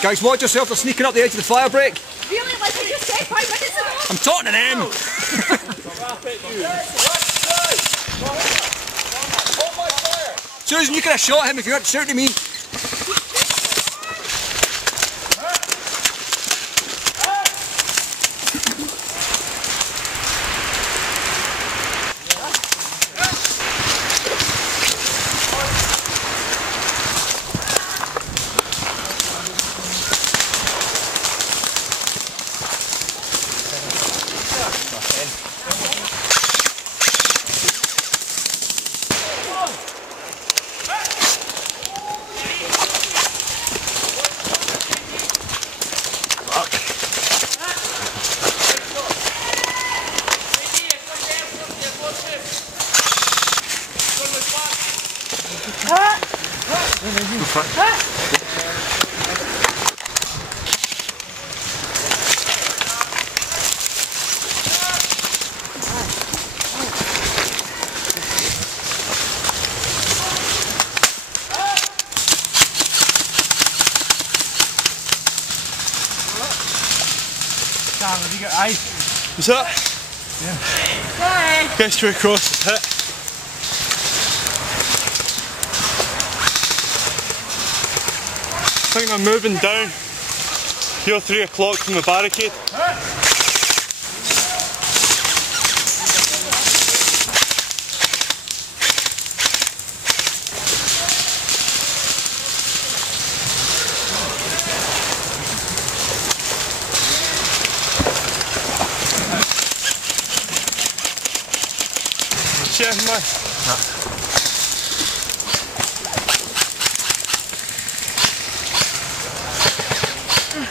Guys, watch yourself, they're sneaking up the edge of the fire break. Really? Like you just said 5 minutes ago? I'm talking to them. Susan, you could have shot him if you weren't shooting me. Sam, have you got ice? What's that? Yeah. Sorry. Guess straight across, it's hit. I think I'm moving down here 3 o'clock from the barricade. Yeah, man.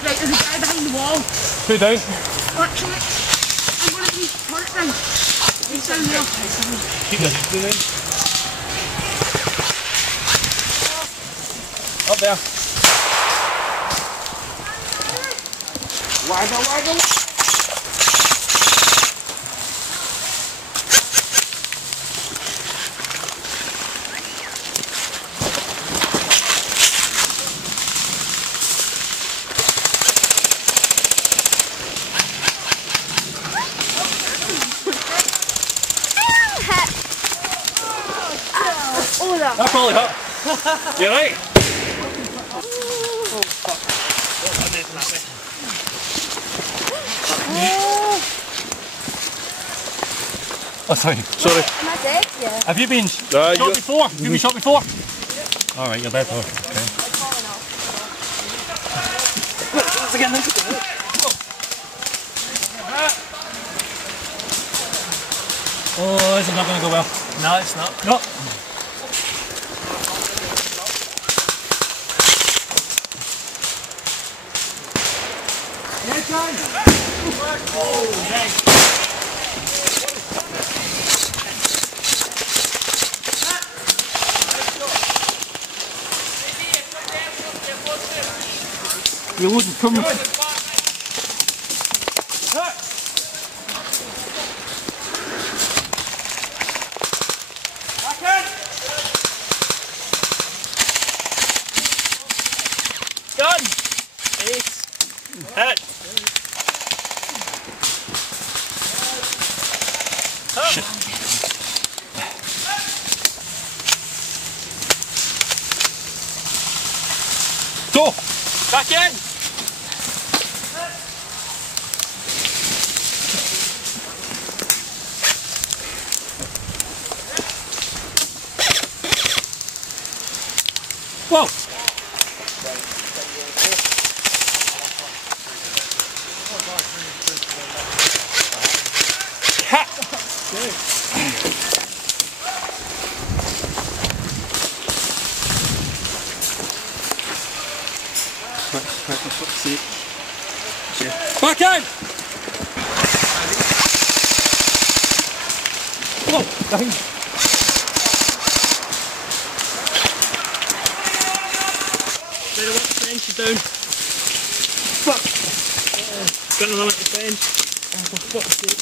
Right, there's a guy behind the wall. Who down? Actually, I'm going to be hurt now. He's down there. Keep it down. Up there. Waggle, waggle. That probably hurt. You right? Oh, fuck. Oh, sorry. Sorry. Am I dead? Yeah. Have you been shot before? Have you been shot before? Alright, you're dead. Okay. Oh, this is not going to go well. No, it's not. No. You're losing from me. Done! Ace. Hit. Shit. Go! Back in! Whoa! Back in! Whoa! Behind. Better watch the bench, she's down. Fuck! Got another at the bench. Oh, for fuck's sake.